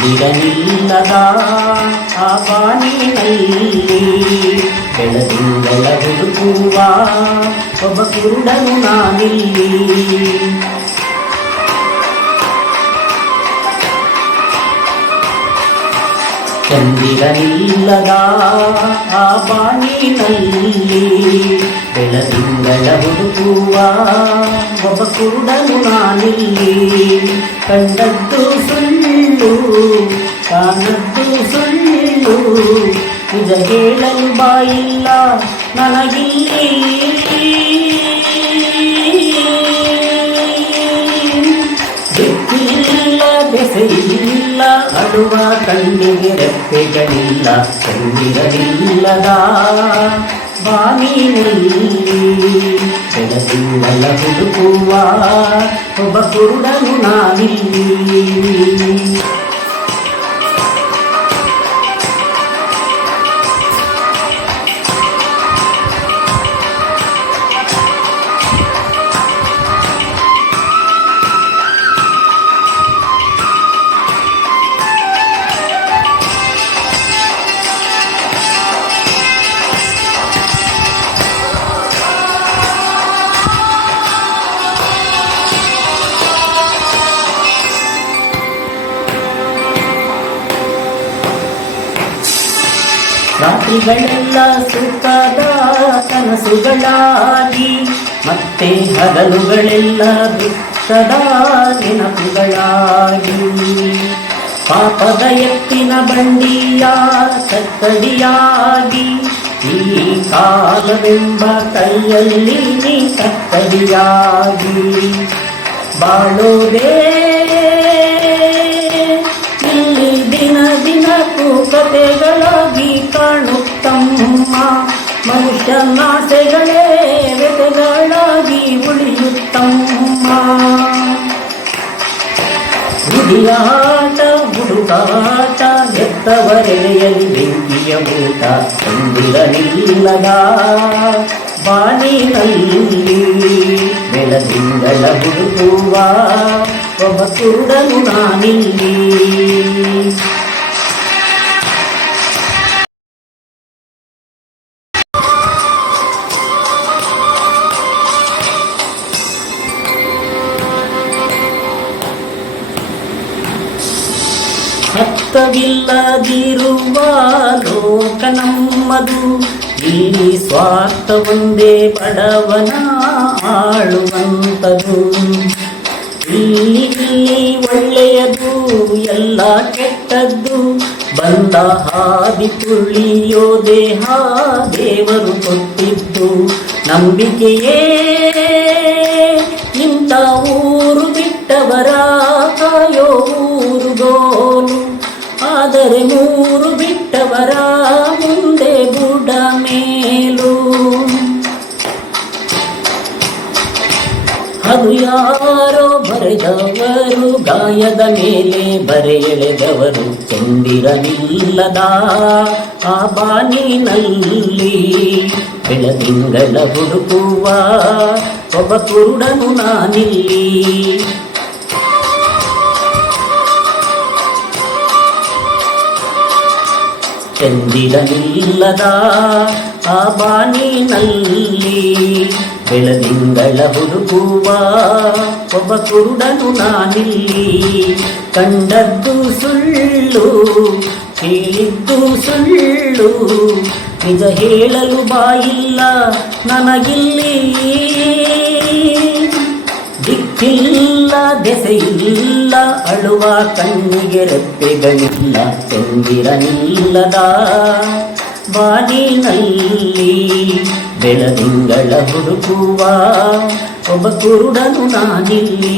ಚಂದಿರನಿಲ್ಲದ ಆ ಬಾನಿನಲ್ಲಿ ಬೆಳದಿಂಗಳ ಹುಡುಕುವ ಒಬ್ಬ ಕುರುಡನು ನಾನಿಲ್ಲಿ. ಚಂದಿರನಿಲ್ಲದ ಆ ಬಾನಿನಲ್ಲಿ ಬೆಳದಿಂಗಳ ಹುಡುಕುವ ಒಬ್ಬ ಕುರುಡನು ನಾನಿಲ್ಲಿ. ಕಂಡದ್ದು ಸುಳ್ಳು ಕಾಣದ್ದು ಸುಳ್ಳು, ನಿಜ ಹೇಳಲು ಬಾಯಿಲ್ಲ ನನಗಿಲ್ಲಿ. ಬೆಕ್ಕಿಲ್ಲ ಬೆಸೆಯಿಲ್ಲ ಅಳುವ ಕಣ್ಣಿಗೆ ರೆಪ್ಪೆಗಳಿಲ್ಲ. ಚಂದಿರನಿಲ್ಲದ ಬಾನಿನಲ್ಲಿ ಬೆಳದಿಂಗಳ ಹುಡುಕುವ ಒಬ್ಬ ಕುರುಡನು ನಾನಿಲ್ಲಿ. ರಾತ್ರಿಗಳೆಲ್ಲ ಸುಖದ ಕನಸುಗಳಾಗಿ, ಮತ್ತೆ ಹಗಲುಗಳೆಲ್ಲ ದುಃಖದ ನೆನಪುಗಳಾಗಿ, ಪಾಪದ ಎತ್ತಿನ ಬಂಡಿಯ ಕತ್ತಡಿಯಾಗಿ, ಈ ಕಾಲವೆಂಬ ಕೈಯಲ್ಲಿ ನೀ ಕತ್ತಡಿಯಾಗಿ ಬಾಳೋದೇ ಇಲ್ಲಿ ದಿನ ದಿನಕ್ಕೂ ಕತೆಗಳಾಗಿ ಕಾಣುತ್ತಮ್ಮ. ಮನುಷ್ಯನಾಸೆಗಳೇ ವ್ಯತೆಗಳಾಗಿ ಉಳಿಯುತ್ತಮ್ಮ. ಹುಡಿಯಾಟ ಹುಡುಕಾಟ ಎತ್ತವರೆಯಲ್ಲಿ ಬೆಂಕಿಯ ಊಟ. ಚಂದಿರನಿಲ್ಲದ ಬಾನಿನಲ್ಲಿ ಬೆಳದಿಂಗಳ ಹುಡುಕುವ ಒಬ್ಬ ಕುರುಡನು ನಾನಿಲ್ಲಿ. ಅರ್ಥವಿಲ್ಲದಿರುವ ಲೋಕ ನಮ್ಮದು, ಇಲ್ಲಿ ಸ್ವಾರ್ಥ ಒಂದೇ ಬಡವನ ಆಳುವಂಥದು. ಇಲ್ಲಿ ಒಳ್ಳೆಯದು ಎಲ್ಲ ಕೆಟ್ಟದ್ದು, ಬಂದ ಹಾದಿ ತುಳಿಯೋ ದೇಹ ದೇವರು ಕೊಟ್ಟಿದ್ದು. ನಂಬಿಕೆಯೇ ಇಂಥ ಊರು ಬಿಟ್ಟವರ ಕಾಯೋ ಊರುಗೋಲು, ಆದರೆ ಮೂರು ಬಿಟ್ಟವರ ಮುಂದೆ ಬುಡ ಮೇಲು. ಅದು ಯಾರೋ ಬರೆದವರು, ಗಾಯದ ಮೇಲೆ ಬರೆ ಎಳೆದವರು. ಚಂದಿರನಿಲ್ಲದ ಆ ಬಾನಿನಲ್ಲಿ ಬೆಳದಿಂಗಳ ಹುಡುಕುವ ಒಬ್ಬ ಕುರುಡನು ನಾನಿಲ್ಲಿ. ಚಂದಿರನಿಲ್ಲದ ಆ ಬಾನಿನಲ್ಲಿ ಬೆಳದಿಂಗಳ ಹುಡುಕುವ ಒಬ್ಬ ಕುರುಡನು ನಾನಿಲ್ಲಿ. ಕಂಡದ್ದು ಸುಳ್ಳು ಕೇಳಿದ್ದು ಸುಳ್ಳು, ನಿಜ ಹೇಳಲು ಬಾಯಿಲ್ಲ ನನಗಿಲ್ಲಿ. ದಿಕ್ಕಿಲ್ಲ ದೆಸೆಯಿಲ್ಲ ಅಳುವ ಕಣ್ಣಿಗೆ ರೆಪ್ಪೆಗಳಿಲ್ಲ. ಚಂದಿರನಿಲ್ಲದ ಬಾನಿನಲ್ಲಿ ಬೆಳದಿಂಗಳ ಹುಡುಕುವ ಒಬ್ಬ ಕುರುಡನು ನಾನಿಲ್ಲಿ.